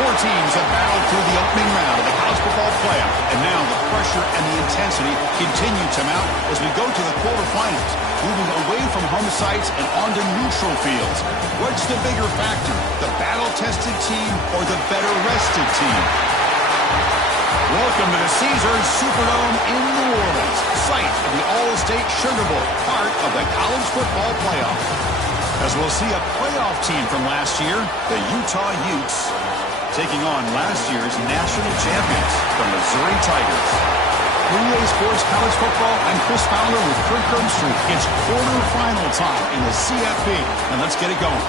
Four teams have battled through the opening round of the college football playoff, and now the pressure and the intensity continue to mount as we go to the quarterfinals, moving away from home sites and onto neutral fields. What's the bigger factor, the battle-tested team or the better-rested team? Welcome to the Caesars Superdome in New Orleans, site of the All-State Sugar Bowl, part of the college football playoff. As we'll see a playoff team from last year, the Utah Utes, taking on last year's national champions, the Missouri Tigers. EA Sports College Football, I'm Chris Fowler with Kirk Herbstreit. It's quarterfinal time in the CFP, and let's get it going.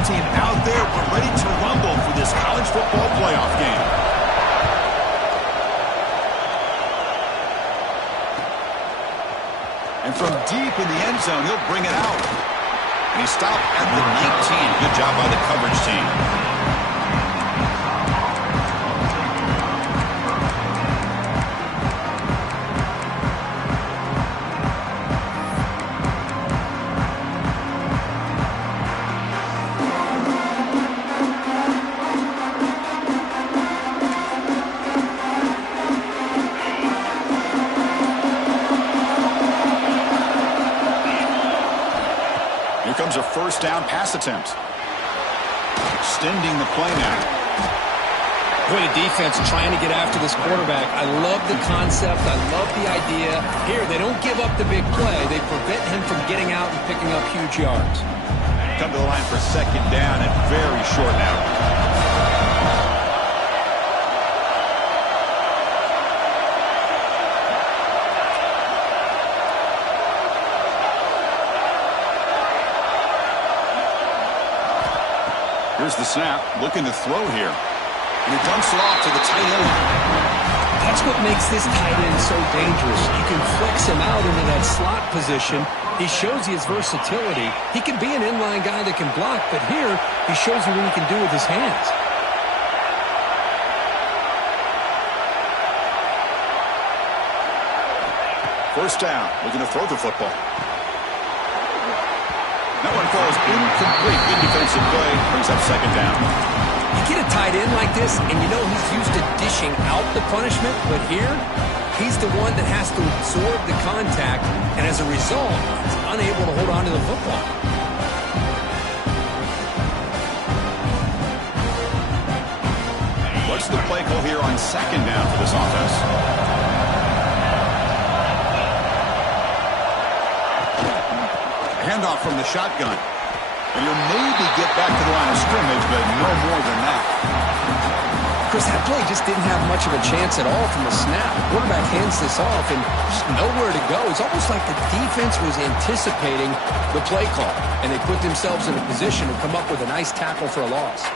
Team out there, we're ready to rumble for this college football playoff game. And from deep in the end zone, he'll bring it out. And he stopped at the 19. Good job by the coverage team. Comes a first down pass attempt. Extending the play now. What a defense trying to get after this quarterback. I love the concept. I love the idea. Here, they don't give up the big play. They prevent him from getting out and picking up huge yards. Come to the line for second down and very short now. Here's the snap, looking to throw here. And he dumps it off to the tight end. That's what makes this tight end so dangerous. You can flex him out into that slot position. He shows you his versatility. He can be an inline guy that can block, but here he shows you what he can do with his hands. First down, looking to throw the football. That one falls incomplete. Good defensive play. Brings up second down. You get a tight end like this, and you know he's used to dishing out the punishment, but here, he's the one that has to absorb the contact, and as a result, he's unable to hold on to the football. What's the play call here on second down for this offense? Handoff from the shotgun. And you'll maybe get back to the line of scrimmage, but no more than that. Chris, that play just didn't have much of a chance at all from the snap. The quarterback hands this off and just nowhere to go. It's almost like the defense was anticipating the play call, and they put themselves in a position to come up with a nice tackle for a loss.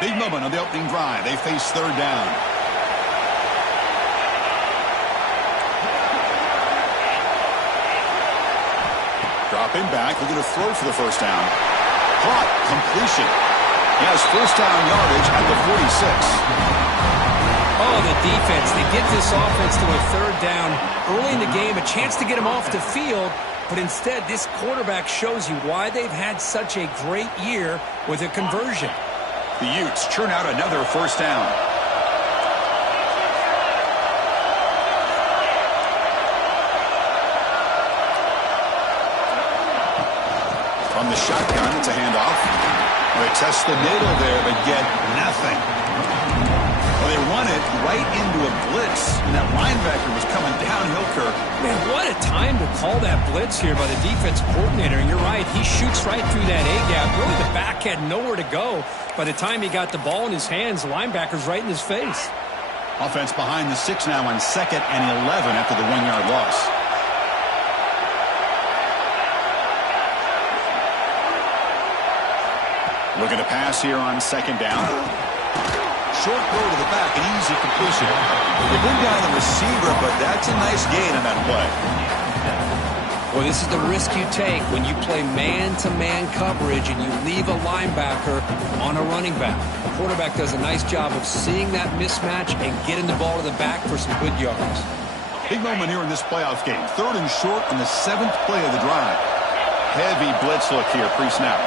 Big moment on the opening drive. They face third down. Dropping back, looking to throw for the first down. Caught, completion. He has first down yardage at the 46. Oh, the defense. They get this offense to a third down early in the game, a chance to get him off the field, but instead this quarterback shows you why they've had such a great year with a conversion. The Utes churn out another first down. From the shotgun, it's a handoff. Well, they test the middle there, but get nothing. Well, they run it right into a blitz, and that linebacker was coming downhill, Kirk. Man, what a time to call that blitz here by the defense coordinator. And you're right, he shoots right through that A-gap. Really, the back had nowhere to go. By the time he got the ball in his hands, the linebacker's right in his face. Offense behind the 6 now on 2nd and 11 after the 1-yard loss. Looking to pass here on 2nd down. Short throw to the back, an easy completion. They bring down the receiver, but that's a nice gain on that play. Well, this is the risk you take when you play man-to-man coverage and you leave a linebacker on a running back. The quarterback does a nice job of seeing that mismatch and getting the ball to the back for some good yards. Big moment here in this playoff game. 3rd and short on the 7th play of the drive. Heavy blitz look here pre-snap.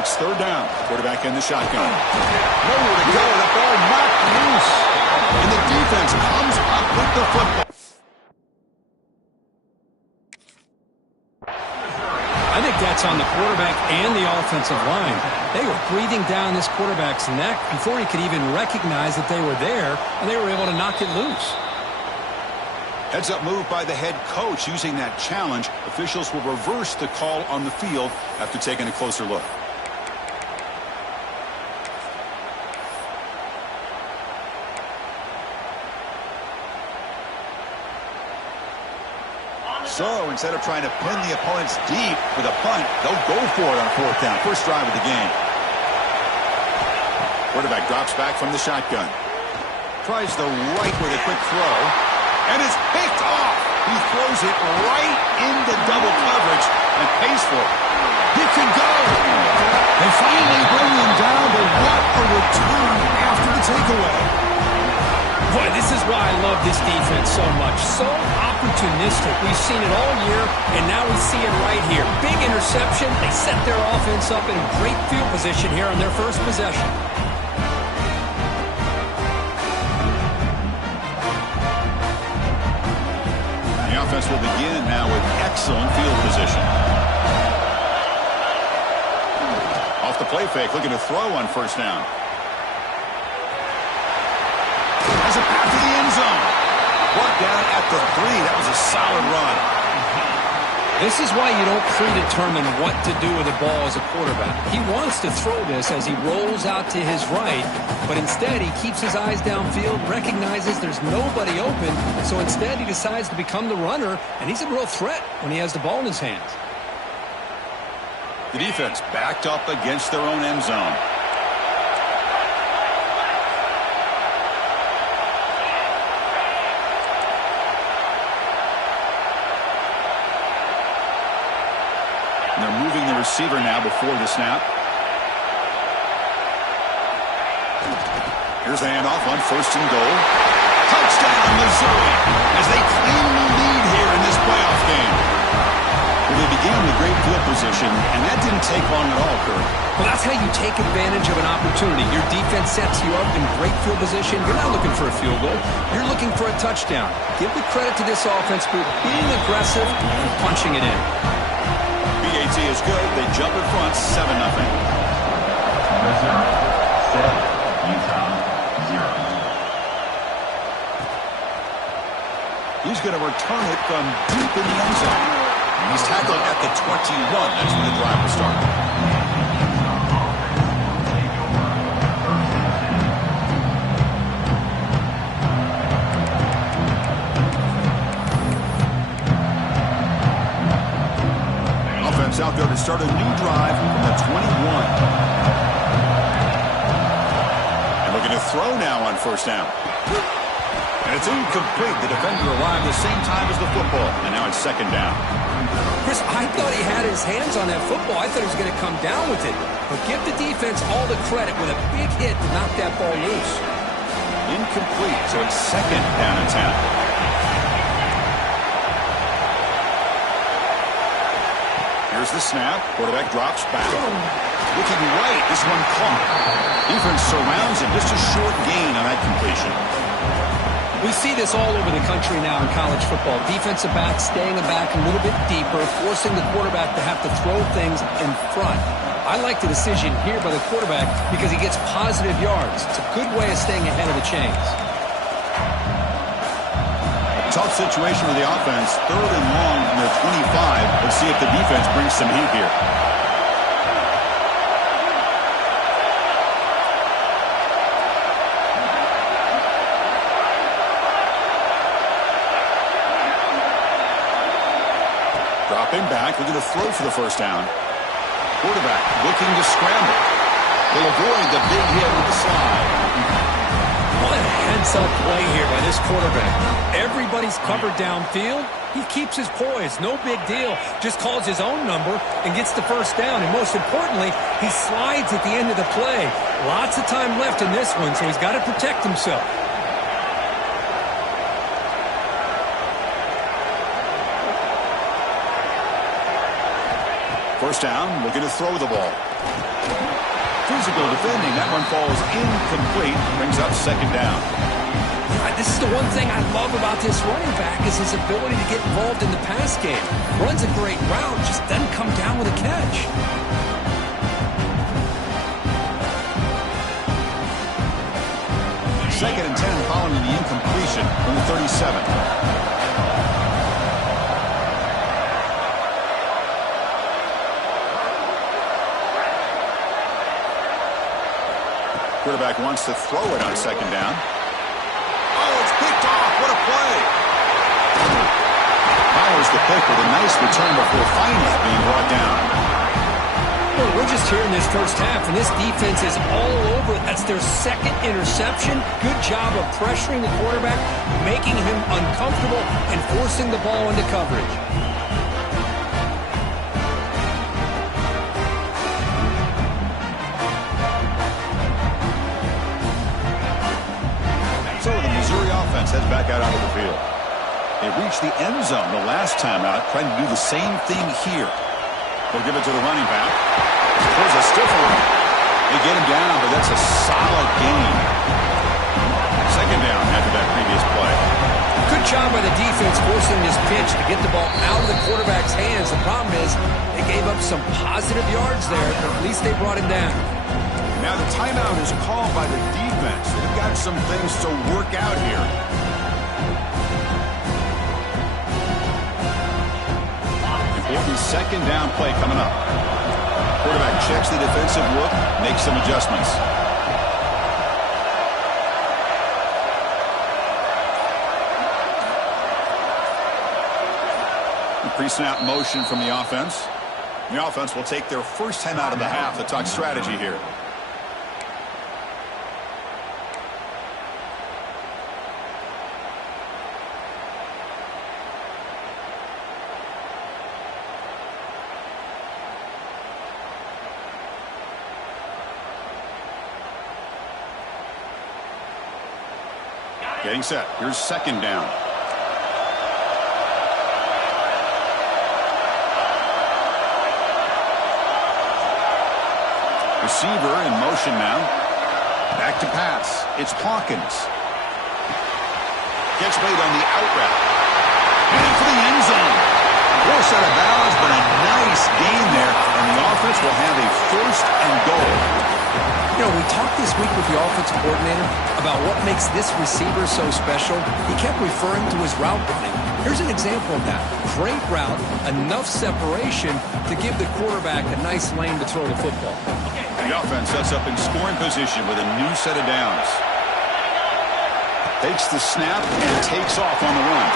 It's 3rd down. Quarterback in the shotgun. Nowhere to go. The ball knocked loose. And the defense comes up with the football. I think that's on the quarterback and the offensive line. They were breathing down this quarterback's neck before he could even recognize that they were there, and they were able to knock it loose. Heads-up move by the head coach using that challenge. Officials will reverse the call on the field after taking a closer look. So instead of trying to pin the opponents deep with a punt, they'll go for it on 4th down. First drive of the game. Quarterback drops back from the shotgun. Tries the right with a quick throw. And it's picked off. He throws it right into double coverage and pays for it. He can go. They finally bring him down, but what a return after the takeaway. Boy, this is why I love this defense so much. So opportunistic. We've seen it all year, and now we see it right here. Big interception. They set their offense up in a great field position here on their first possession. The offense will begin now with excellent field position. Off the play fake, looking to throw on 1st down. Has a path to the end zone. Brought down at the 3. That was a solid run. This is why you don't predetermine what to do with the ball as a quarterback. He wants to throw this as he rolls out to his right, but instead he keeps his eyes downfield, recognizes there's nobody open, so instead he decides to become the runner, and he's a real threat when he has the ball in his hands. The defense backed up against their own end zone. And they're moving the receiver now before the snap. Here's the handoff on 1st and goal. Touchdown, Missouri, as they claim the lead here in this playoff game. Well, they began with great field position, and that didn't take long at all, Kirk. Well, that's how you take advantage of an opportunity. Your defense sets you up in great field position. You're not looking for a field goal. You're looking for a touchdown. Give the credit to this offense for being aggressive and punching it in. BAT is good. They jump in front, 7-0. Missouri 7, Utah 0. He's going to return it from deep in the end zone. He's tackled at the 21. That's when the drive will start. Offense out there to start a new drive from the 21. And looking to throw now on 1st down. And it's incomplete. The defender arrived the same time as the football. And now it's 2nd down. Chris, I thought he had his hands on that football. I thought he was going to come down with it. But give the defense all the credit with a big hit to knock that ball loose. Incomplete. So it's 2nd down and 10. Here's the snap. Quarterback drops back. Looking right. This one caught. Defense surrounds him. Just a short gain on that completion. We see this all over the country now in college football. Defensive backs staying back a little bit deeper, forcing the quarterback to have to throw things in front. I like the decision here by the quarterback because he gets positive yards. It's a good way of staying ahead of the chains. Tough situation for the offense. 3rd and long from their 25. Let's see if the defense brings some heat here. Dropping back, looking to throw for the first down. Quarterback looking to scramble. He'll avoid the big hit with the slide. What a heads-up play here by this quarterback. Everybody's covered downfield. He keeps his poise. No big deal. Just calls his own number and gets the first down. And most importantly, he slides at the end of the play. Lots of time left in this one, so he's got to protect himself. First down, looking to throw the ball. Physical defending. That one falls incomplete. Brings up 2nd down. This is the one thing I love about this running back is his ability to get involved in the pass game. Runs a great route, just doesn't come down with a catch. 2nd and 10 following the incompletion from the 37. Quarterback wants to throw it on 2nd down. Oh, it's picked off. What a play. Follows the pick with a nice return before finally being brought down. Well, we're just here in this first half, and this defense is all over it. That's their 2nd interception. Good job of pressuring the quarterback, making him uncomfortable, and forcing the ball into coverage. Heads back out onto the field. They reached the end zone the last time out, trying to do the same thing here. They'll give it to the running back. There's a stiff one. They get him down, but that's a solid gain. 2nd down after that previous play. Good job by the defense forcing this pitch to get the ball out of the quarterback's hands. The problem is they gave up some positive yards there, but at least they brought him down. Now the timeout is called by the defense. They've got some things to work out here. The 2nd down play coming up. Quarterback checks the defensive look, makes some adjustments. Pre-snap motion from the offense. The offense will take their first time out of the half to talk strategy here. Getting set. Here's 2nd down. Receiver in motion now. Back to pass. It's Hawkins. Gets made on the out route. Heading for the end zone. Forced out of bounds, but a nice gain there. And the offense will have a 1st and goal. You know, we talked this week with the offensive coordinator about what makes this receiver so special. He kept referring to his route running. Here's an example of that. Great route, enough separation to give the quarterback a nice lane to throw the football. The offense sets up in scoring position with a new set of downs. Takes the snap and takes off on the run.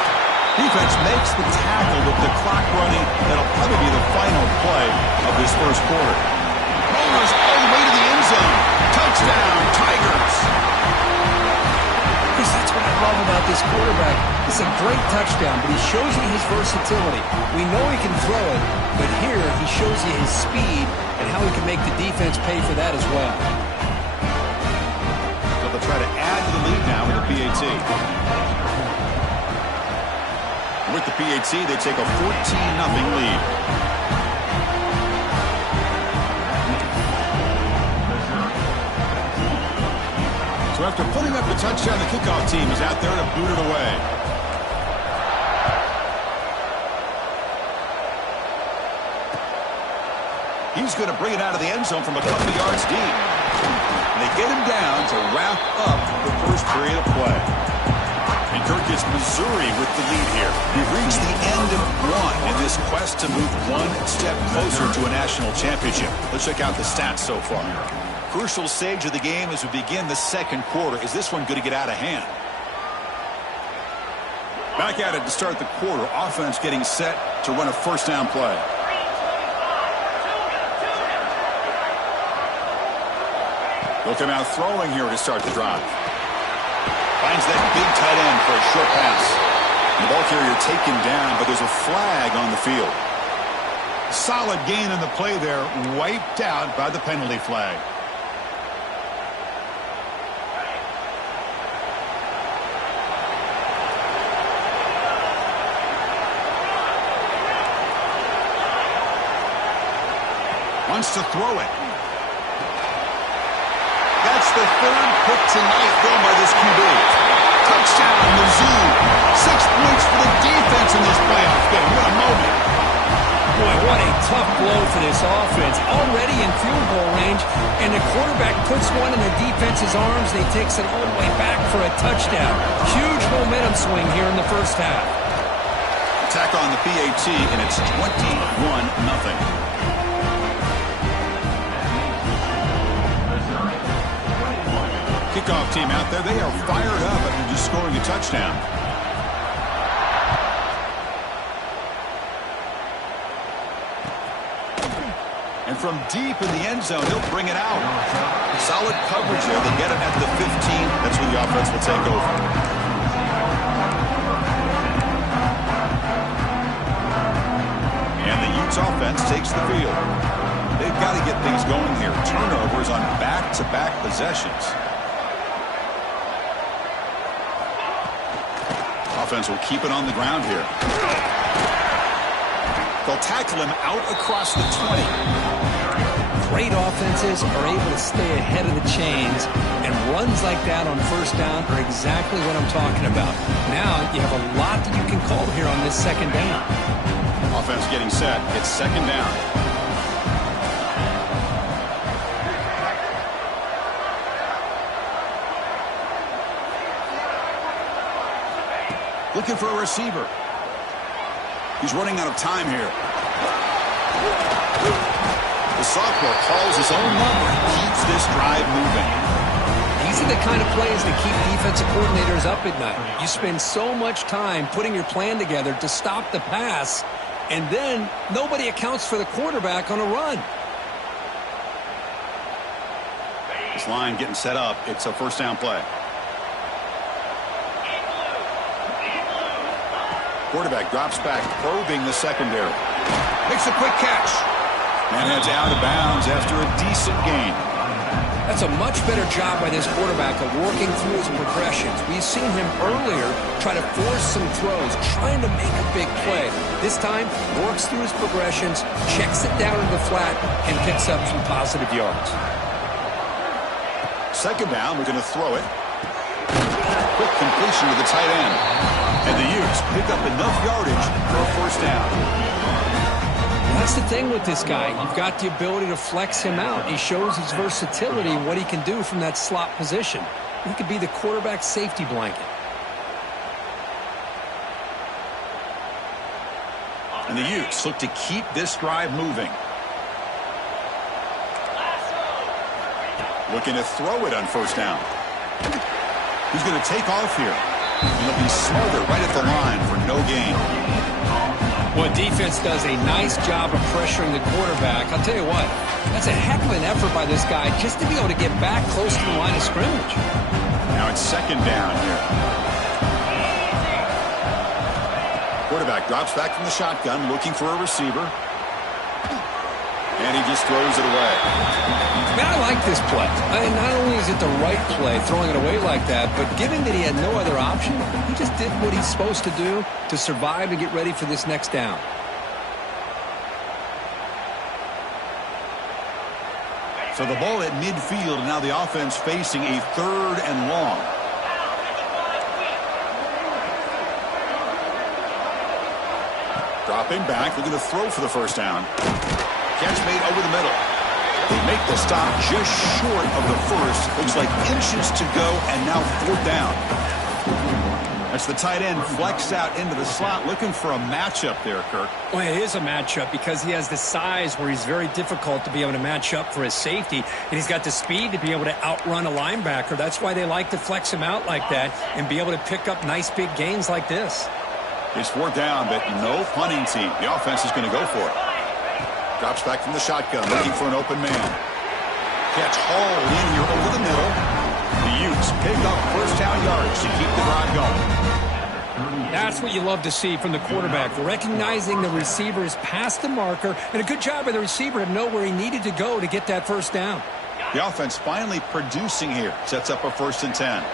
Defense makes the tackle with the clock running. That'll probably be the final play of this first quarter. Bowlers all the way to the end zone. Touchdown, Tigers. Chris, that's what I love about this quarterback. It's a great touchdown, but he shows you his versatility. We know he can throw it, but here he shows you his speed and how he can make the defense pay for that as well. So they'll try to add to the lead now with the PAT. With the PAT, they take a 14-0 lead. So after putting Picking up the touchdown, the kickoff team is out there to boot it away. He's going to bring it out of the end zone from a couple of yards deep. And they get him down to wrap up the first period of play. And Kirk gets Missouri with the lead here. We've reached the end of one in this quest to move one step closer to a national championship. Let's check out the stats so far. Crucial stage of the game as we begin the second quarter. Is this one going to get out of hand? Back at it to start the quarter. Offense getting set to run a first down play. They'll come out throwing here to start the drive. Finds that big tight end for a short pass. The ball carrier taken down, but there's a flag on the field. Solid gain in the play there, wiped out by the penalty flag. Wants to throw it. That's the third pick tonight thrown by this QB. Touchdown, Mizz. 6 points for the defense in this playoff game. What a moment. Boy, what a tough blow for this offense. Already in field goal range, and the quarterback puts one in the defense's arms, and he takes it all the way back for a touchdown. Huge momentum swing here in the first half. Attack on the PAT, and it's 21-0. Kickoff team out there, they are fired up after just scoring a touchdown. And from deep in the end zone, he'll bring it out. Solid coverage there. They get it at the 15. That's where the offense will take over. And the Utes offense takes the field. They've got to get things going here. Turnovers on back-to-back possessions. Offense will keep it on the ground here. They'll tackle him out across the 20. Great offenses are able to stay ahead of the chains, and runs like that on first down are exactly what I'm talking about. Now you have a lot that you can call here on this second down. Offense getting set. It's second down. Looking for a receiver. He's running out of time here. The sophomore calls his own number and keeps this drive moving. These are the kind of plays that keep defensive coordinators up at night. You spend so much time putting your plan together to stop the pass, and then nobody accounts for the quarterback on a run. This line getting set up. It's a first down play. Quarterback drops back, probing the secondary. Makes a quick catch. And heads out of bounds after a decent gain. That's a much better job by this quarterback of working through his progressions. We've seen him earlier try to force some throws, trying to make a big play. This time, works through his progressions, checks it down to the flat, and picks up some positive yards. Second down, we're going to throw it. Quick completion to the tight end. And the Utes pick up enough yardage for a first down. That's the thing with this guy. You've got the ability to flex him out. He shows his versatility and what he can do from that slot position. He could be the quarterback's safety blanket. And the Utes look to keep this drive moving. Looking to throw it on first down. He's going to take off here. And he'll be smothered right at the line for no gain. Well, defense does a nice job of pressuring the quarterback. I'll tell you what, that's a heck of an effort by this guy just to be able to get back close to the line of scrimmage. Now it's second down here. Quarterback drops back from the shotgun, looking for a receiver. And he just throws it away. Man, I like this play. Not only is it the right play, throwing it away like that, but given that he had no other option, he just did what he's supposed to do to survive and get ready for this next down. So the ball at midfield, and now the offense facing a third and long. Dropping back, looking to throw for the first down. Catch made over the middle. They make the stop just short of the first. Looks like inches to go, and now 4th down. That's the tight end flexed out into the slot, looking for a matchup there, Kirk. Well, it is a matchup because he has the size where he's very difficult to be able to match up for his safety, and he's got the speed to be able to outrun a linebacker. That's why they like to flex him out like that and be able to pick up nice big gains like this. It's 4th down, but no punting team. The offense is going to go for it. Drops back from the shotgun, looking for an open man. Catch hauled in here over the middle. The Utes pick up first down yards to keep the drive going. That's what you love to see from the quarterback, recognizing the receiver's past the marker, and a good job by the receiver to know where he needed to go to get that first down. The offense finally producing here. Sets up a 1st and 10.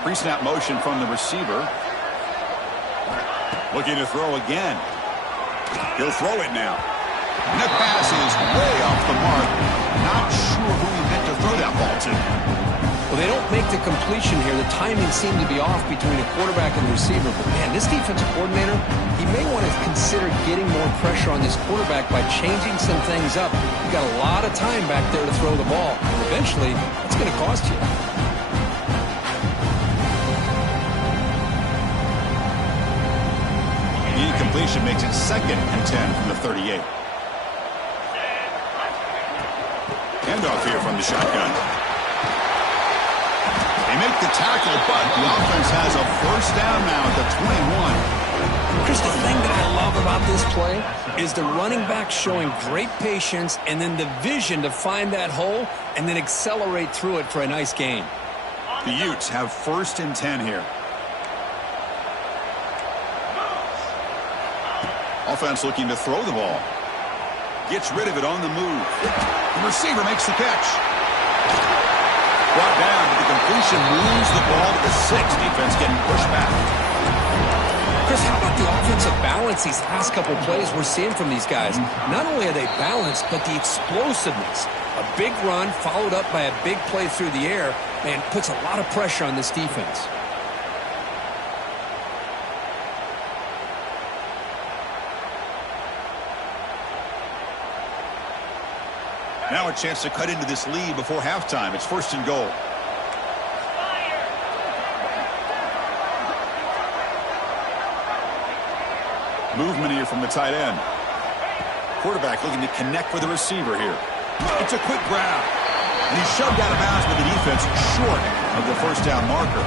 Pre-snap motion from the receiver. Looking to throw again. He'll throw it now. And the pass is way off the mark. Not sure who he meant to throw that ball to. Well, they don't make the completion here. The timing seemed to be off between the quarterback and the receiver. But, man, this defensive coordinator, he may want to consider getting more pressure on this quarterback by changing some things up. You've got a lot of time back there to throw the ball. And eventually, it's going to cost you. The incompletion makes it 2nd and 10 from the 38. Handoff here from the shotgun. They make the tackle, but the offense has a 1st down now at the 21. Chris, the thing that I love about this play is the running back showing great patience and then the vision to find that hole and then accelerate through it for a nice gain. The Utes have 1st and 10 here. Offense looking to throw the ball. Gets rid of it on the move. The receiver makes the catch. Brought down. The completion moves the ball to the 6. Defense getting pushed back. Chris, how about the offensive balance these last couple plays we're seeing from these guys? Not only are they balanced, but the explosiveness. A big run followed up by a big play through the air, man, puts a lot of pressure on this defense. Now a chance to cut into this lead before halftime. It's 1st and goal. Movement here from the tight end. Quarterback looking to connect with the receiver here. It's a quick grab. And he's shoved out of bounds with the defense short of the 1st down marker.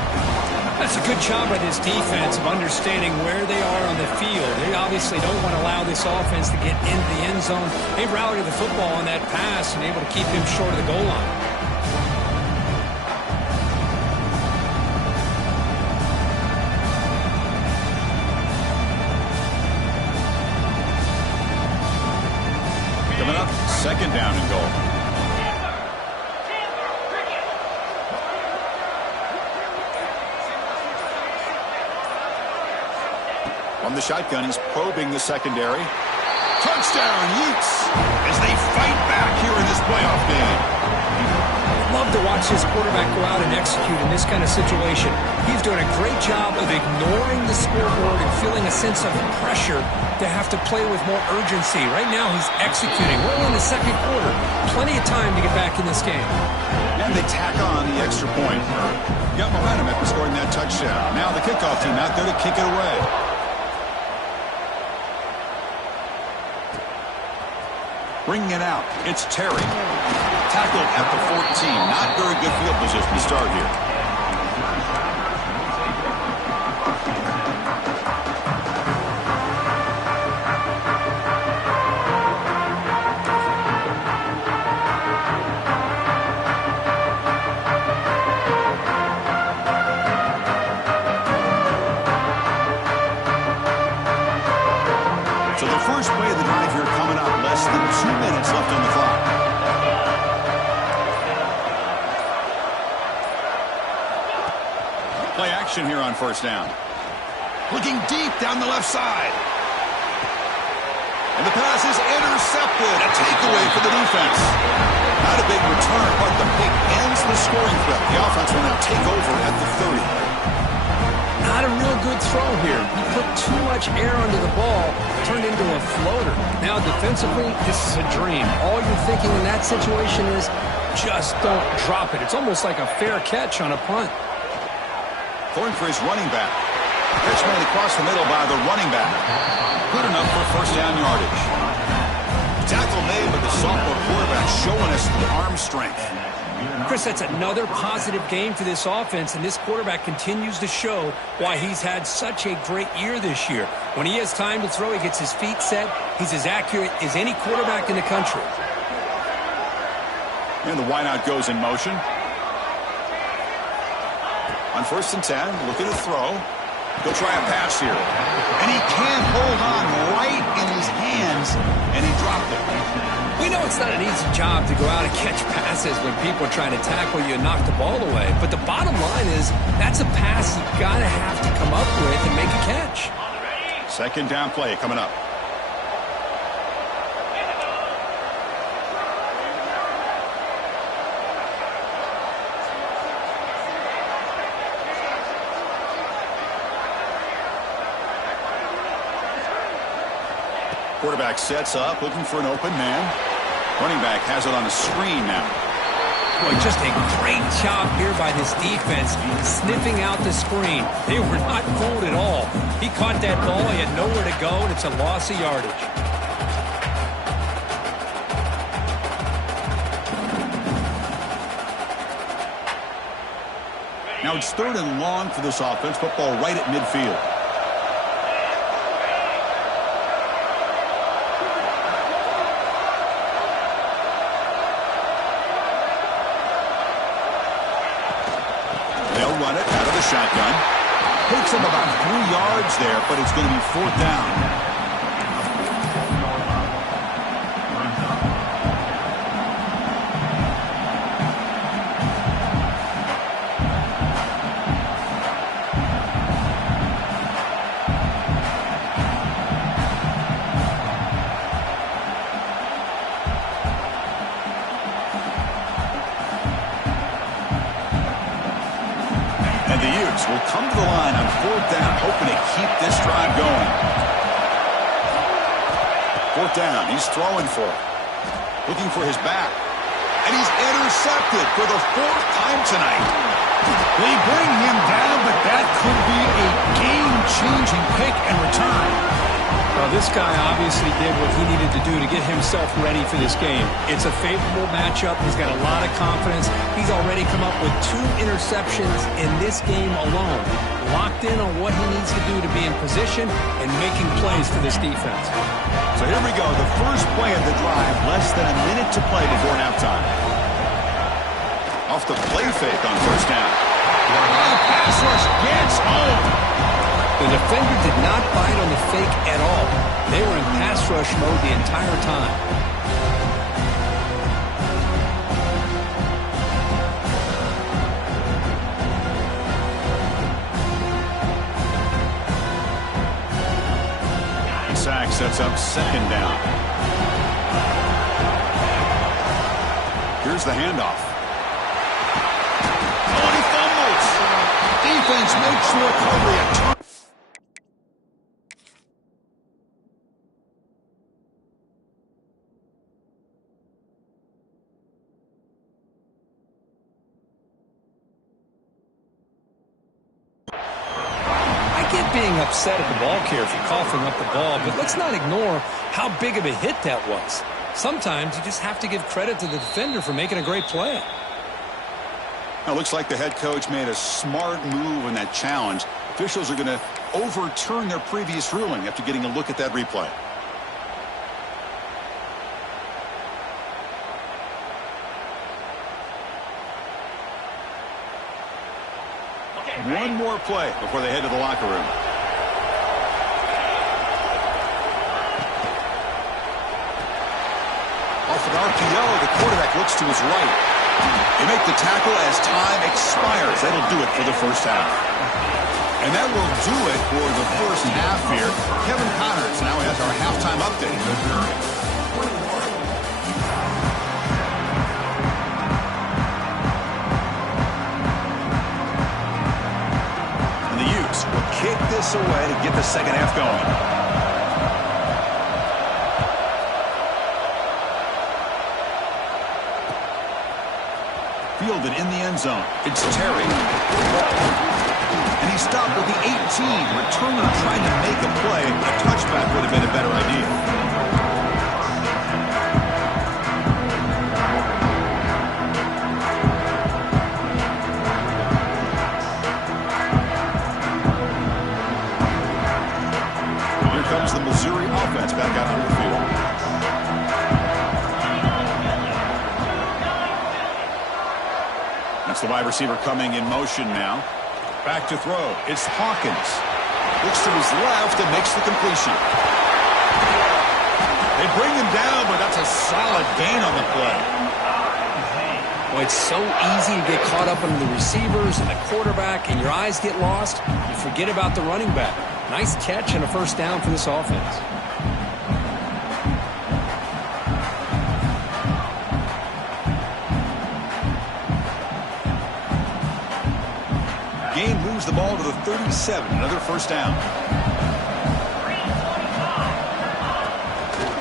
That's a good job by this defense of understanding where they are on the field. They obviously don't want to allow this offense to get into the end zone. They rallied the football on that pass and able to keep him short of the goal line. Coming up, 2nd down and goal. On the shotgun, he's probing the secondary. Touchdown, Utes, as they fight back here in this playoff game. Love to watch this quarterback go out and execute in this kind of situation. He's doing a great job of ignoring the scoreboard and feeling a sense of pressure to have to play with more urgency. Right now, he's executing. We're in the 2nd quarter. Plenty of time to get back in this game. And they tack on the extra point. Got momentum after scoring that touchdown. Now the kickoff team out there to kick it away. Bringing it out, it's Terry. Tackled at the 14. Not very good field position to start here. So the first play of the drive here coming up. Less than 2 minutes left on the clock. Play action here on 1st down. Looking deep down the left side. And the pass is intercepted. A takeaway for the defense. Not a big return, but the pick ends the scoring threat. The offense will now take over at the 30. Not a real good throw here. He put too much air under the ball, turned into a floater. Now defensively, this is a dream. All you're thinking in that situation is just don't drop it. It's almost like a fair catch on a punt. Going for his running back. Pitch made across the middle by the running back. Good enough for first down yardage. Tackle made, but the sophomore quarterback showing us the arm strength. Chris, that's another positive game for this offense, and this quarterback continues to show why he's had such a great year this year. When he has time to throw, he gets his feet set. He's as accurate as any quarterback in the country. And the wideout goes in motion. On 1st and 10, looking to throw. He'll try a pass here. And he can't hold on right in his hands, and he dropped it. We know it's not an easy job to go out and catch passes when people are trying to tackle you and knock the ball away. But the bottom line is that's a pass you got to have to come up with and make a catch. Second down play coming up. Quarterback sets up, looking for an open man. Running back has it on the screen now. Boy, just a great job here by this defense, sniffing out the screen. They were not fooled at all. He caught that ball, he had nowhere to go, and it's a loss of yardage. Now it's 3rd and long for this offense. Football right at midfield. Run it out of the shotgun. Takes him about 3 yards there, but it's going to be 4th down. Will come to the line on 4th down, hoping to keep this drive going. 4th down, he's throwing for it. Looking for his back. And he's intercepted for the 4th time tonight. They bring him down, but that could be a game-changing pick and return. Well, this guy obviously did what he needed to do to get himself ready for this game. It's a favorable matchup. He's got a lot of confidence. He's already come up with 2 interceptions in this game alone. Locked in on what he needs to do to be in position and making plays for this defense. So here we go. The first play of the drive. Less than a minute to play before halftime. Off the play fake on 1st down. The pass rush gets home. The defender did not bite on the fake at all. They were in pass rush mode the entire time. Sack sets up 2nd down. Here's the handoff. Oh, and he fumbles. Defense makes the recovery a turn. Being upset at the ball carrier for coughing up the ball, but let's not ignore how big of a hit that was. Sometimes you just have to give credit to the defender for making a great play. Now, looks like the head coach made a smart move in that challenge. Officials are going to overturn their previous ruling after getting a look at that replay. One more play before they head to the locker room. Off an RPO, the quarterback looks to his right. They make the tackle as time expires. That'll do it for the first half. And that will do it for the first half here. Kevin Connors now has our halftime update. minutes away to get the second half going. Fielded in the end zone. It's Terry. And he stopped with the 18. Returner trying to make a play. A touchback would have been a better idea. Here comes the Missouri offense back out onto the field. That's the wide receiver coming in motion now. Back to throw. It's Hawkins. Looks to his left and makes the completion. They bring him down, but that's a solid gain on the play. Well, it's so easy to get caught up under the receivers and the quarterback, and your eyes get lost. You forget about the running back. Nice catch and a first down for this offense. Gain moves the ball to the 37. Another first down.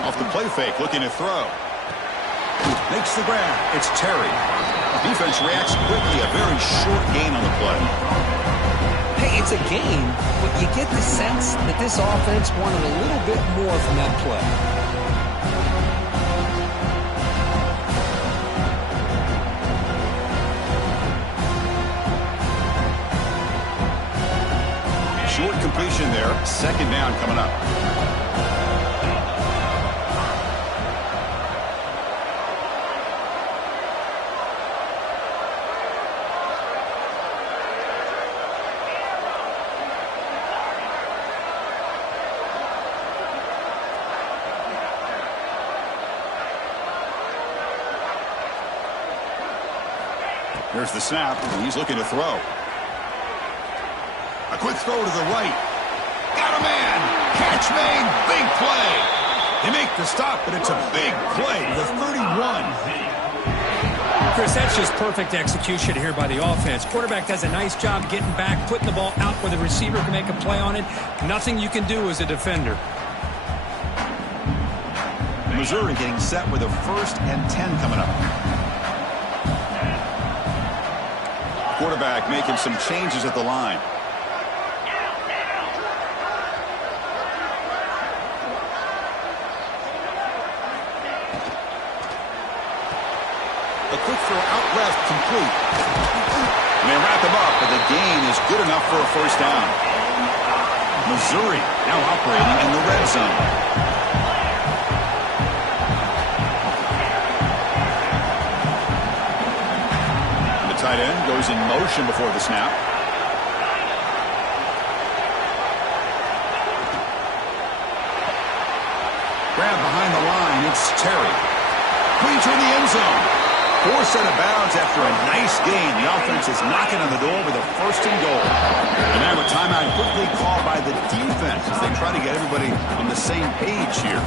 Off the play fake, looking to throw. Makes the grab. It's Terry. Defense reacts quickly. A very short gain on the play. Hey, it's a gain, but you get the sense that this offense wanted a little bit more from that play. Short completion there. Second down coming up. Here's the snap. He's looking to throw. A quick throw to the right. Got a man. Catch made. Big play. They make the stop, but it's a big play. The 31. Chris, that's just perfect execution here by the offense. Quarterback does a nice job getting back, putting the ball out where the receiver can make a play on it. Nothing you can do as a defender. Missouri getting set with a 1st and 10 coming up. Quarterback making some changes at the line. A quick throw out left, complete. And they wrap him up, but the gain is good enough for a first down. Missouri now operating in the red zone. The tight end goes in motion before the snap. Grab behind the line, it's Terry. Clean to the end zone. Forced out of bounds after a nice gain. The offense is knocking on the door with a 1st and goal. And now a timeout quickly called by the defense as they try to get everybody on the same page here.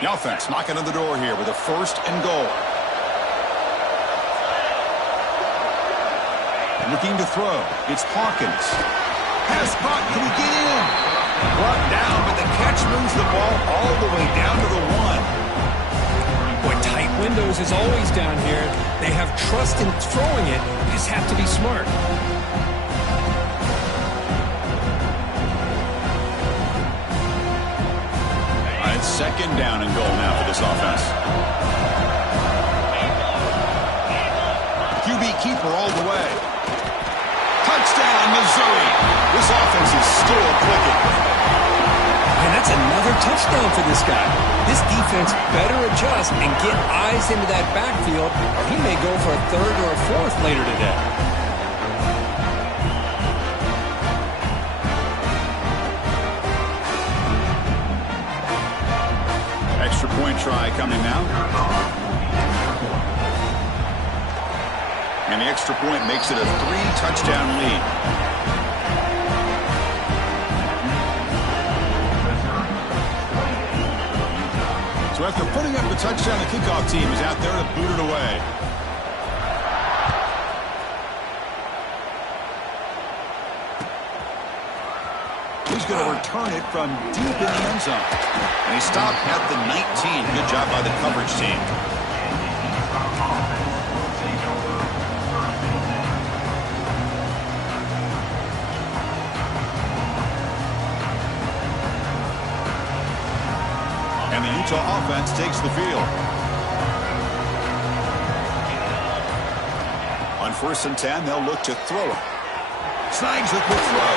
The offense knocking on the door here with a 1st and goal. Looking to throw. It's Hawkins. Pass caught. Can he get in? Brought down, but the catch moves the ball all the way down to the 1. Boy, tight windows is always down here. They have trust in throwing it. You just have to be smart. All right, 2nd down and goal now for this offense. QB keeper all the way. Touchdown, Missouri. This offense is still clicking. And that's another touchdown for this guy. This defense better adjust and get eyes into that backfield, or he may go for a 3rd or a 4th later today. Extra point try coming now. And the extra point makes it a 3-touchdown lead. So after putting up the touchdown, the kickoff team is out there to boot it away. He's going to return it from deep in the end zone. And he stopped at the 19. Good job by the coverage team. And the Utah offense takes the field. On 1st and 10, they'll look to throw it. Snags with the throw.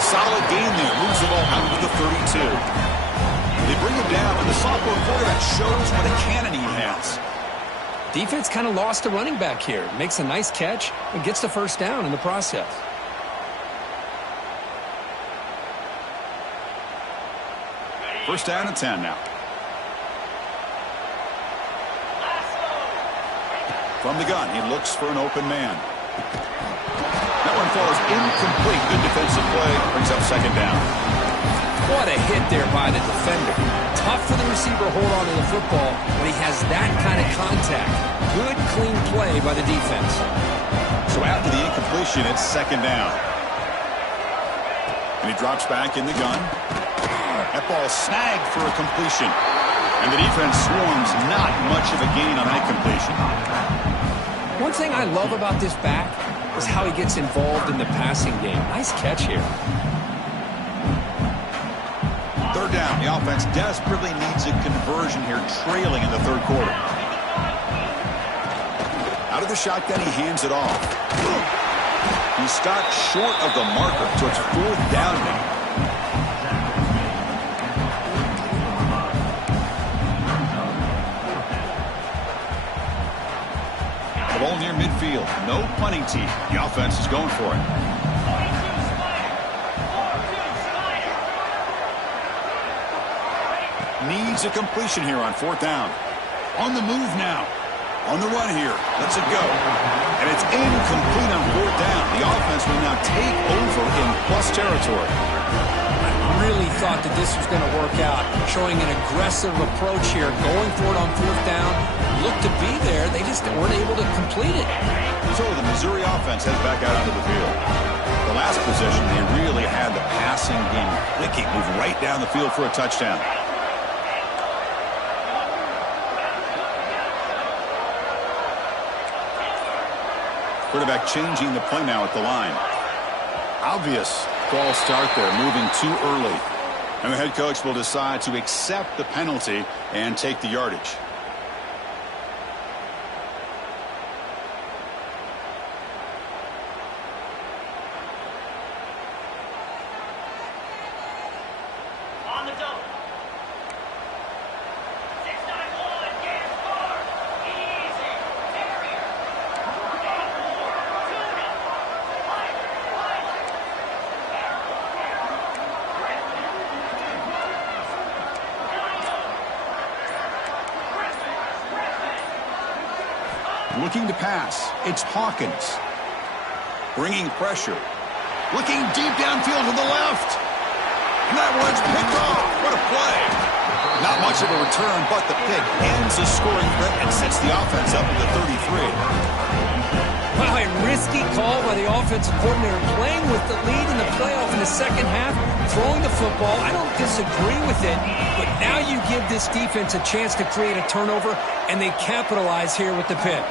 Solid gain there. Moves the ball out to the 32. They bring him down, and the sophomore quarterback shows what a cannon he has. Defense kind of lost a running back here. Makes a nice catch and gets the first down in the process. First down and 10 now. From the gun, he looks for an open man. That one falls incomplete. Good defensive play. Brings up second down. What a hit there by the defender. Tough for the receiver to hold on to the football when he has that kind of contact. Good, clean play by the defense. So after the incompletion, it's second down. And he drops back in the gun. That ball snagged for a completion. And the defense swarms, not much of a gain on that completion. One thing I love about this back is how he gets involved in the passing game. Nice catch here. Third down. The offense desperately needs a conversion here, trailing in the third quarter. Out of the shotgun, he hands it off. He stopped short of the marker, so it's fourth down now. The ball near midfield. No punting team. The offense is going for it. Needs a completion here on fourth down. On the move now. On the run here. Lets it go. And it's incomplete on fourth down. The offense will now take over in plus territory. I really thought that this was going to work out. Showing an aggressive approach here. Going for it on fourth down. Looked to be there. They just weren't able to complete it. So the Missouri offense heads back out onto the field. The last possession, they really had the passing game clicking. Move right down the field for a touchdown. Quarterback changing the play now at the line. Obvious false start there, moving too early. And the head coach will decide to accept the penalty and take the yardage. Looking to pass. It's Hawkins. Bringing pressure. Looking deep downfield to the left. And that one's picked off. What a play. Not much of a return, but the pick ends the scoring threat and sets the offense up at the 33. Wow, a risky call by the offensive coordinator, playing with the lead in the playoff in the second half, throwing the football. I don't disagree with it, but now you give this defense a chance to create a turnover, and they capitalize here with the pick.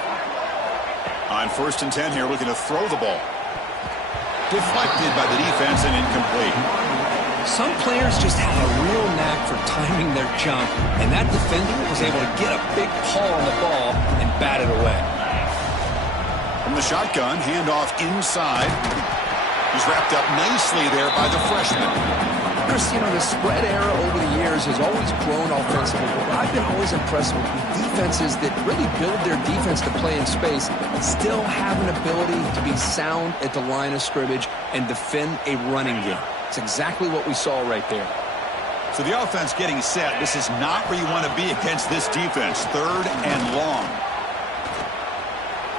On 1st and 10 here, looking to throw the ball. Deflected by the defense and incomplete. Some players just have a real knack for timing their jump, and that defender was able to get a big paw on the ball and bat it away. From the shotgun, handoff inside. He's wrapped up nicely there by the freshman. Chris, you know, the spread era over the years has always grown offensively, but I've been always impressed with defenses that really build their defense to play in space, still have an ability to be sound at the line of scrimmage and defend a running game. It's exactly what we saw right there. So the offense getting set. This is not where you want to be against this defense. Third and long.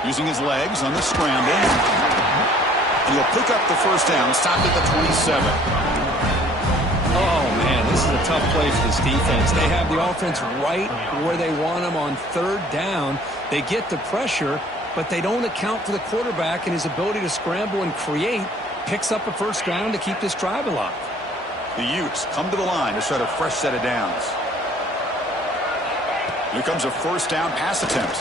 Using his legs on the scramble. And he'll pick up the first down. Stopped at the 27. Oh, man, this is a tough play for this defense. They have the offense right where they want them on third down. They get the pressure, but they don't account for the quarterback and his ability to scramble and create. Picks up a first down to keep this drive alive. The Utes come to the line to start a fresh set of downs. Here comes a first down pass attempt.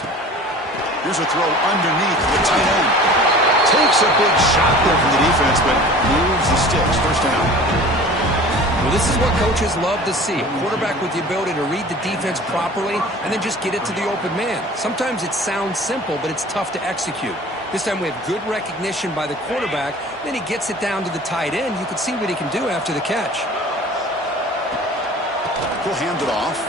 Here's a throw underneath the tight end. Takes a big shot there from the defense, but moves the sticks. First down. Well, this is what coaches love to see. A quarterback with the ability to read the defense properly and then just get it to the open man. Sometimes it sounds simple, but it's tough to execute. This time we have good recognition by the quarterback. Then he gets it down to the tight end. You can see what he can do after the catch. He'll hand it off.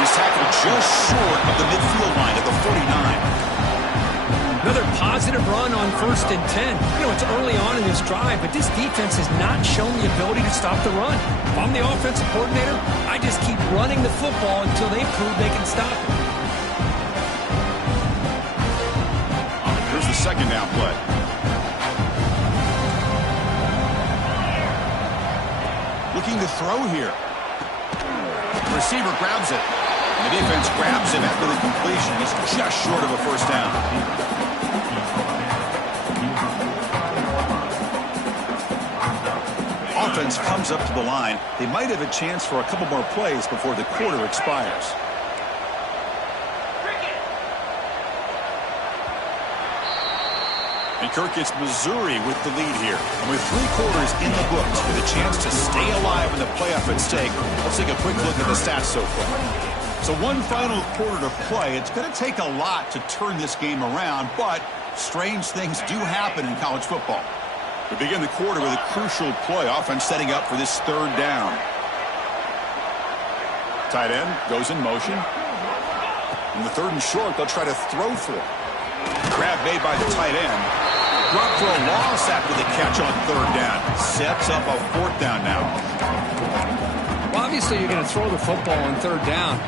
He's tackled just short of the midfield line at the 49. Another positive run on 1st and 10. You know, it's early on in this drive, but this defense has not shown the ability to stop the run. If I'm the offensive coordinator, I just keep running the football until they prove they can stop it. Here's the second down play. Looking to throw here. The receiver grabs it. And the defense grabs him after the completion. He's just short of a first down. Offense comes up to the line. They might have a chance for a couple more plays before the quarter expires. And Kirk gets Missouri with the lead here. And with 3 quarters in the books with a chance to stay alive in the playoff at stake, let's take a quick look at the stats so far. So one final quarter to play. It's going to take a lot to turn this game around, but strange things do happen in college football. We begin the quarter with a crucial play. Offense setting up for this third down. Tight end goes in motion. In the 3rd and short, they'll try to throw for it. Grab made by the tight end. Drop for a loss after the catch on 3rd down. Sets up a 4th down now. Well, obviously you're going to throw the football on 3rd down.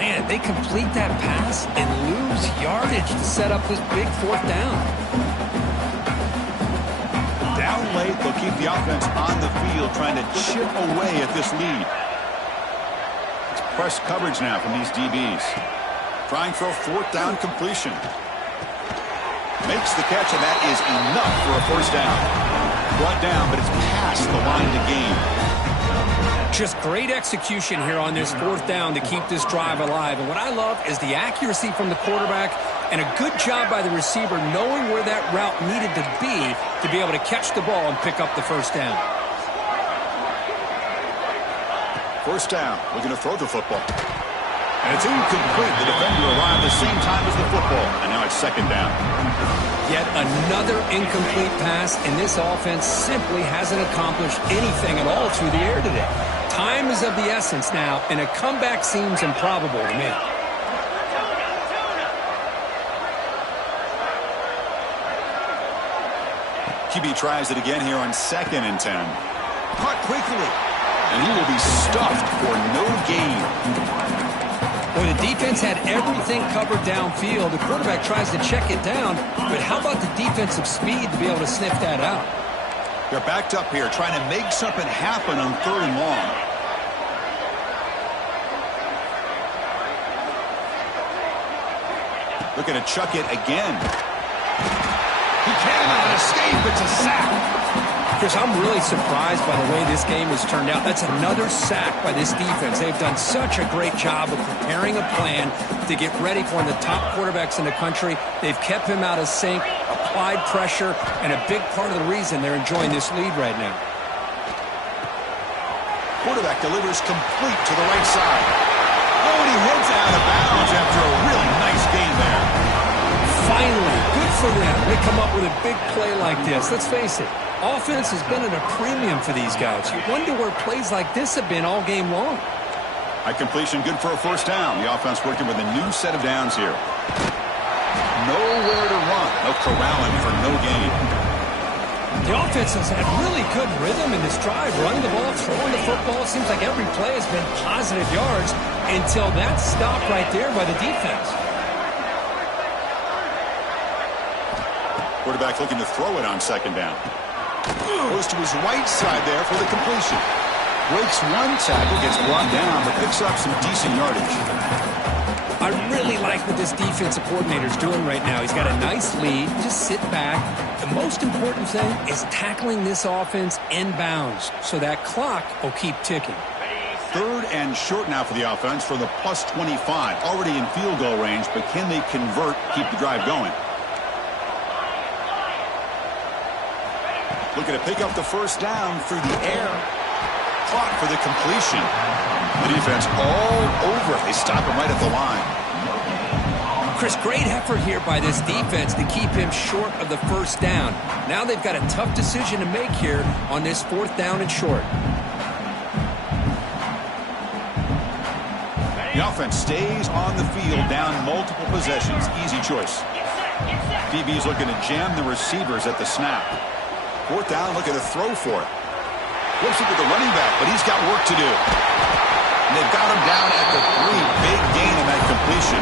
Man, they complete that pass and lose yardage to set up this big 4th down. Down late, they'll keep the offense on the field trying to chip away at this lead. It's press coverage now from these DBs. Trying for a 4th down completion. Makes the catch, and that is enough for a first down. Brought down, but it's past the line to gain. Just great execution here on this 4th down to keep this drive alive. And what I love is the accuracy from the quarterback and a good job by the receiver knowing where that route needed to be able to catch the ball and pick up the first down. First down, looking to throw the football. And it's incomplete. The defender arrived the same time as the football. And now it's 2nd down. Yet another incomplete pass, and this offense simply hasn't accomplished anything at all through the air today. Time is of the essence now, and a comeback seems improbable to me. QB tries it again here on 2nd and 10. Caught quickly. And he will be stuffed for no gain. Well, the defense had everything covered downfield. The quarterback tries to check it down, but how about the defensive speed to be able to sniff that out? They're backed up here trying to make something happen on 3rd and long. Looking to chuck it again. He cannot escape. It's a sack. Chris, I'm really surprised by the way this game has turned out. That's another sack by this defense. They've done such a great job of preparing a plan to get ready for one of the top quarterbacks in the country. They've kept him out of sync, applied pressure, and a big part of the reason they're enjoying this lead right now. Quarterback delivers complete to the right side. Oh, and he heads out of bounds after a really nice game there. Finally, good for them. They come up with a big play like this. Let's face it. Offense has been at a premium for these guys. You wonder where plays like this have been all game long. High completion, good for a first down. The offense working with a new set of downs here. Nowhere to run. They'll corral him for no gain. The offense has had really good rhythm in this drive. Running the ball, throwing the football. It seems like every play has been positive yards until that stop right there by the defense. Quarterback looking to throw it on 2nd down. Goes to his right side there for the completion. Breaks one tackle, gets brought down, but picks up some decent yardage. I really like what this defensive coordinator is doing right now. He's got a nice lead. Just sit back. The most important thing is tackling this offense inbounds so that clock will keep ticking. 3rd and short now for the offense for the plus 25. Already in field goal range, but can they convert, keep the drive going? Looking to pick up the first down through the air. Caught for the completion. The defense all over. They stop him right at the line. Chris, great effort here by this defense to keep him short of the first down. Now they've got a tough decision to make here on this 4th down and short. The offense stays on the field, down multiple possessions. Easy choice. DB's looking to jam the receivers at the snap. 4th down, looking to throw for it. Flips it to the running back, but he's got work to do. And they've got him down at the 3. Big gain on that completion.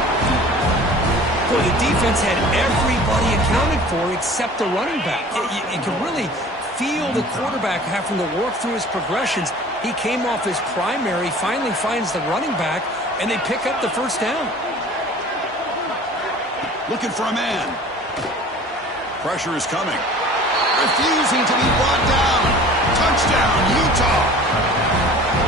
Boy, the defense had everybody accounted for except the running back. You can really feel the quarterback having to work through his progressions. He came off his primary, finally finds the running back, and they pick up the first down. Looking for a man. Pressure is coming. Refusing to be brought down. Touchdown, Utah.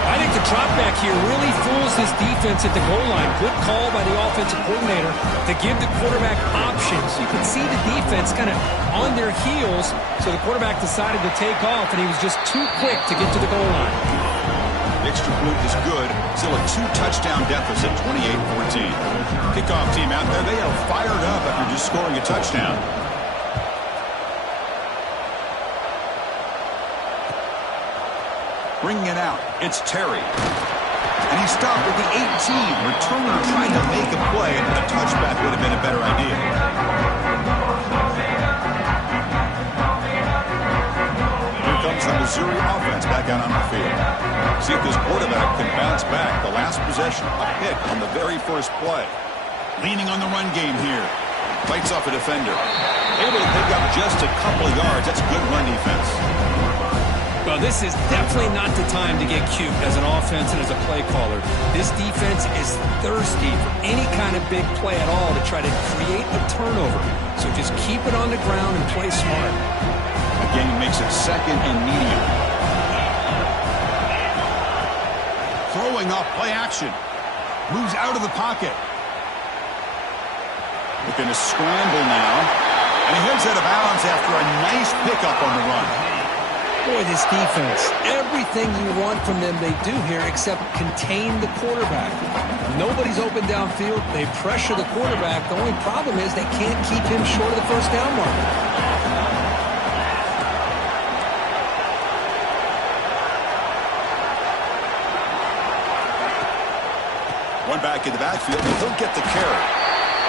I think the drop back here really fools this defense at the goal line. Good call by the offensive coordinator to give the quarterback options. You can see the defense kind of on their heels, so the quarterback decided to take off, and he was just too quick to get to the goal line. Extra point is good. Still a 2-touchdown deficit, 28-14. Kickoff team out there. They are fired up after just scoring a touchdown. Bringing it out, it's Terry. And he stopped at the 18. Returner trying to make a play, and a touchback would have been a better idea. Here comes the Missouri offense back out on the field. See if this quarterback can bounce back. The last possession, a pick on the very first play. Leaning on the run game here. Fights off a defender. Able to pick up just a couple of yards. That's good run defense. Well, this is definitely not the time to get cute as an offense and as a play caller. This defense is thirsty for any kind of big play at all to try to create a turnover. So just keep it on the ground and play smart. Again, makes it 2nd and medium. Throwing off play action. Moves out of the pocket. Looking to scramble now. And he heads out of bounds after a nice pickup on the run. Boy, this defense, everything you want from them they do here except contain the quarterback. Nobody's open downfield. They pressure the quarterback. The only problem is they can't keep him short of the first down mark. One back in the backfield, and he'll get the carry.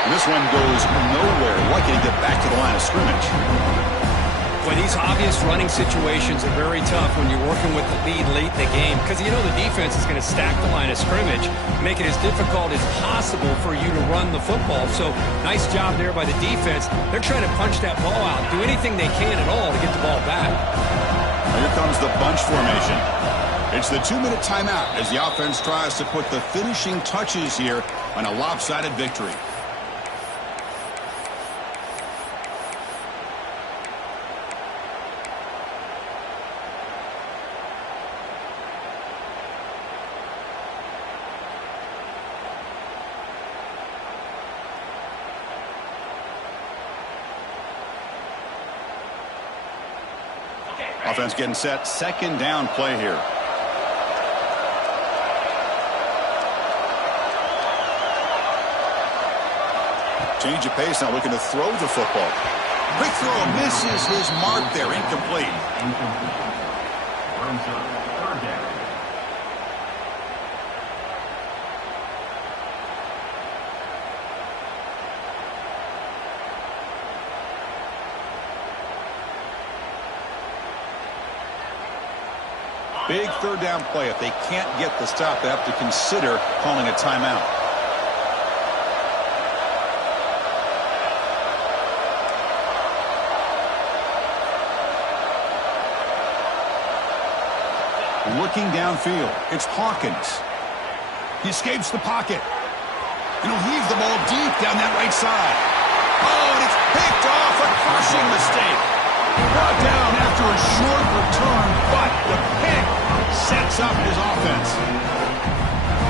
And this one goes nowhere. Lucky to get back to the line of scrimmage. Boy, these obvious running situations are very tough when you're working with the lead late in the game because you know the defense is going to stack the line of scrimmage, make it as difficult as possible for you to run the football. So nice job there by the defense. They're trying to punch that ball out, do anything they can at all to get the ball back. Here comes the bunch formation. It's the 2-minute timeout as the offense tries to put the finishing touches here on a lopsided victory. Offense getting set. 2nd down play here. Change of pace now, looking to throw the football. Quick throw, misses his mark there, incomplete. Big 3rd down play. If they can't get the stop, they have to consider calling a timeout. Looking downfield, it's Hawkins. He escapes the pocket. And he'll heave the ball deep down that right side. Oh, and it's picked off, a crushing mistake. Brought down after a short return, but the pick sets up his offense.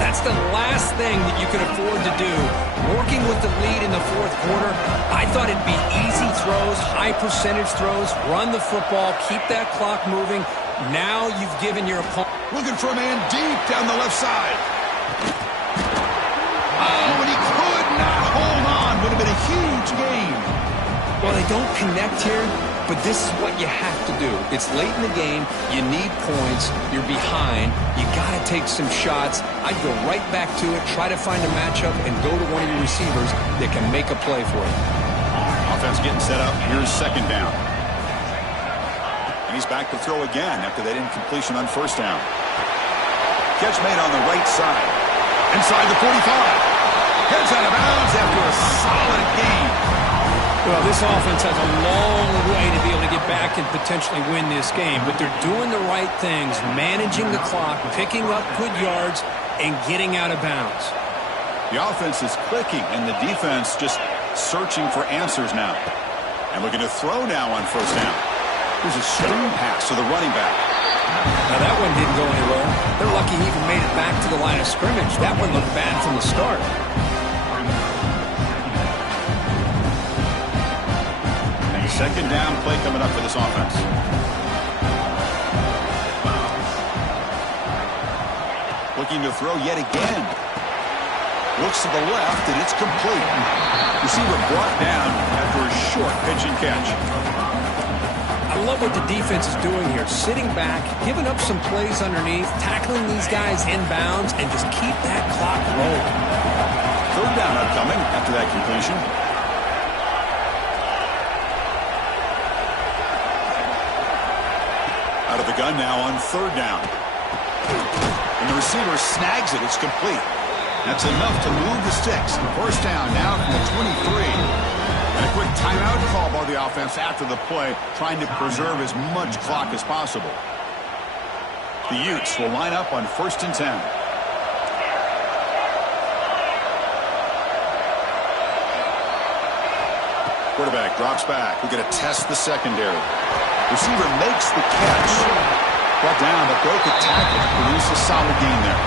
That's the last thing that you could afford to do. Working with the lead in the fourth quarter, I thought it'd be easy throws, high percentage throws, run the football, keep that clock moving. Now you've given your opponent... Looking for a man deep down the left side. Oh, and he could not hold on. Would have been a huge gain. Well, they don't connect here, but this is what you have to do. It's late in the game. You need points. You're behind. You got to take some shots. I'd go right back to it, try to find a matchup, and go to one of your receivers that can make a play for you. Offense getting set up. Here's second down. And he's back to throw again after that incompletion on first down. Catch made on the right side. Inside the 45. Heads out of bounds after a solid gain. Well, this offense has a long way to be able to get back and potentially win this game, but they're doing the right things, managing the clock, picking up good yards, and getting out of bounds. The offense is clicking, and the defense just searching for answers now. And looking to throw now on first down. There's a screen pass to the running back. Now, that one didn't go anywhere. They're lucky he even made it back to the line of scrimmage. That one looked bad from the start. Second down play coming up for this offense. Looking to throw yet again. Looks to the left, and it's complete. Receiver brought down after a short pitch and catch. I love what the defense is doing here. Sitting back, giving up some plays underneath, tackling these guys inbounds, and just keep that clock rolling. Third down upcoming after that completion. Out of the gun now on third down. And the receiver snags it. It's complete. That's enough to move the sticks. First down now from the 23. And a quick timeout call by the offense after the play, trying to preserve as much clock as possible. The Utes will line up on 1st and 10. Quarterback drops back. We're going to test the secondary. Receiver makes the catch. Brought down, but broke a tackle. Produced a solid gain there.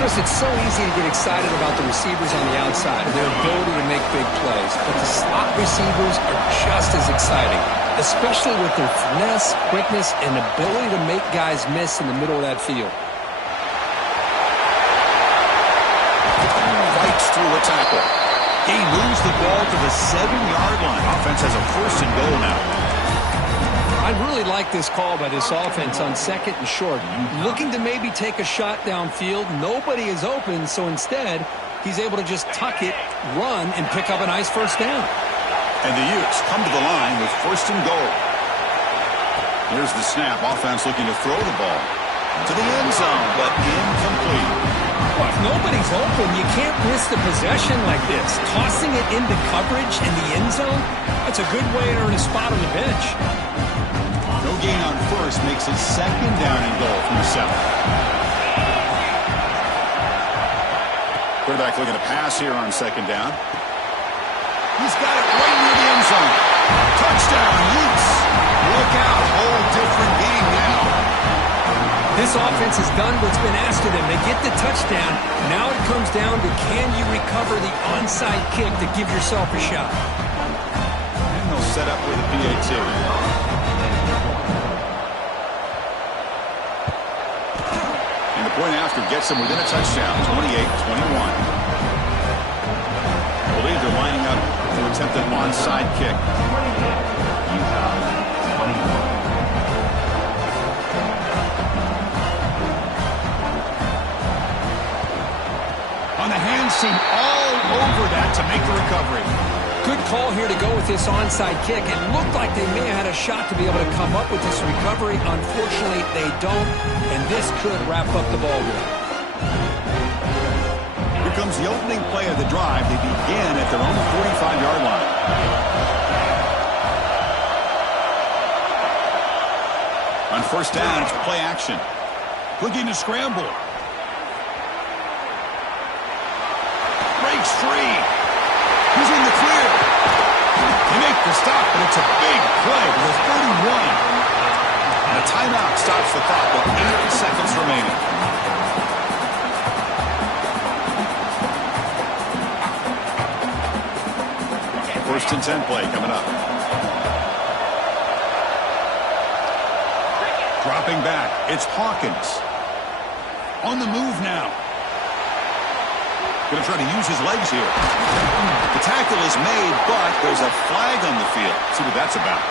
Chris, it's so easy to get excited about the receivers on the outside and their ability to make big plays. But the slot receivers are just as exciting, especially with their finesse, quickness, and ability to make guys miss in the middle of that field. Fights through a tackle. He moves the ball to the 7-yard line. Offense has a 1st and goal now. I really like this call by this offense on 2nd and short. Looking to maybe take a shot downfield. Nobody is open, so instead, he's able to just tuck it, run, and pick up a nice first down. And the Utes come to the line with 1st and goal. Here's the snap. Offense looking to throw the ball to the end zone, but incomplete. Well, if nobody's open, you can't miss the possession like this. Tossing it into coverage in the end zone, that's a good way to earn a spot on the bench. No gain on first makes it 2nd down and goal from the 7. Quarterback looking to pass here on 2nd down. He's got it right near the end zone. Touchdown, Utes. Look out, whole different game now. This offense has done what's been asked of them. They get the touchdown. Now it comes down to, can you recover the onside kick to give yourself a shot? And they'll set up with a PAT. Point after gets them within a touchdown, 28-21. I believe they're lining up to attempt an onside kick. On the hands, seem all over that to make the recovery. Good call here to go with this onside kick. It looked like they may have had a shot to be able to come up with this recovery. Unfortunately, they don't, and this could wrap up the ball game. Here comes the opening play of the drive. They begin at their own 45-yard line. On 1st down, it's play action. Looking to scramble. Breaks free. He's in the clear. They make the stop, but it's a big play to the 31. And a timeout stops the clock with 8 seconds remaining. First and 10 play coming up. Dropping back, it's Hawkins. On the move now. Going to try to use his legs here. The tackle is made, but there's a flag on the field. See what that's about.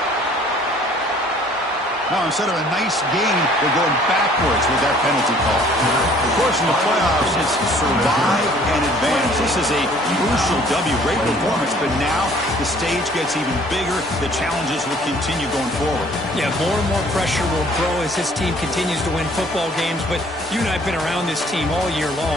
Now, instead of a nice gain, they're going backwards with that penalty call. Of course, in the playoffs, it's survive and advance. This is a crucial W. Great performance, but now the stage gets even bigger. The challenges will continue going forward. Yeah, more and more pressure will grow as this team continues to win football games, but you and I have been around this team all year long.